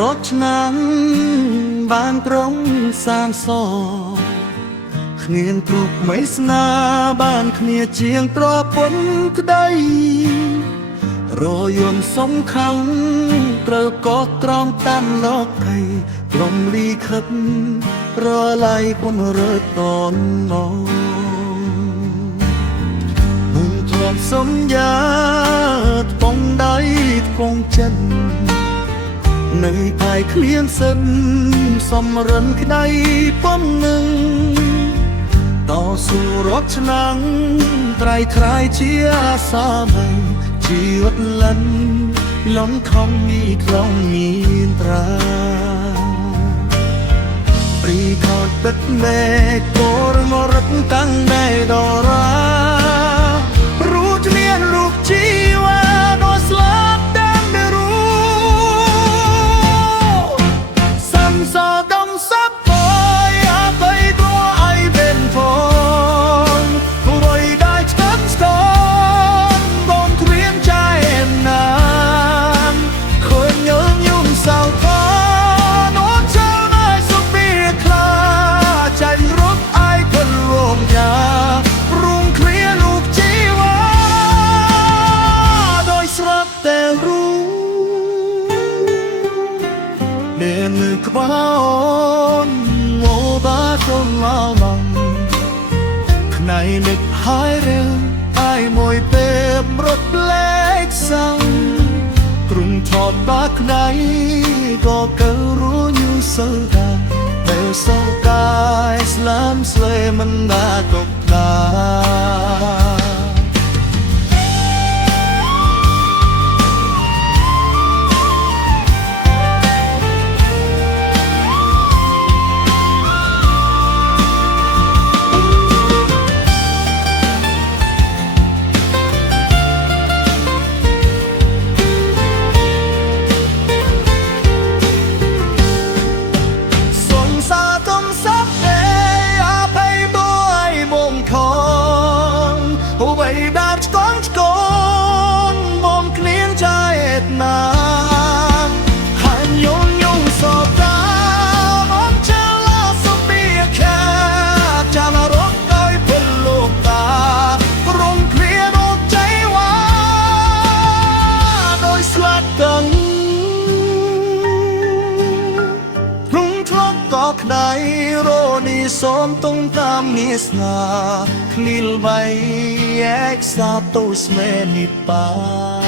រត់ឆ្នាំបានត្រង់សាមសគ្មានគ្រប់មិនស្នាបានគ្នាជាងត្រពុនក្តីរយន្តសំខំត្រូវក៏ត្រង់តាន់លោកថៃព្រមលីខិតរឡៃពុនរើតនណមុំធ្លាប់សន្យាពងដៃគង់ចិត្តនៅឯគ្មានសិនសំរិនក្តីប៉ុននឹងតស៊ូរត់ឆ្នាំងត្រៃថ្លៃជាអាសាមិនជីវិតលិនលំខំមីខ្លងមានត្រាព្រីខោតទឹកមេកូរមរតតាំងដែដរារូចមានរូបជីវ៉ាដោយស្លាប់តាមដរូសំសដំស័ព្ទយអាបៃព្រោះអីបិនផងព្រោះได้ស្គមស្គមបងគ្មានใจណានឃើញញញុំសៅផានោះចៅណៃសុបៀខ្លាចាញ់រត់អីពលរំយ៉ារុំគ្រារូបជីវ៉ាដោយស្រាប់តែរូបដែលនៅក្បាលអូបាកុំឡាឡងផ្នែកនឹកហើយរឿងអាយមួយពេលរត់លែកសាំងទ្រុំថតបាក់ណៃក៏កើរួញូសើដាពេលសោកាយស្លាមស្លេមិនដាកុកដាសូមតុងតាមនេះស្នាឃ្លីលបៃអេកសាតូស្មេនិបា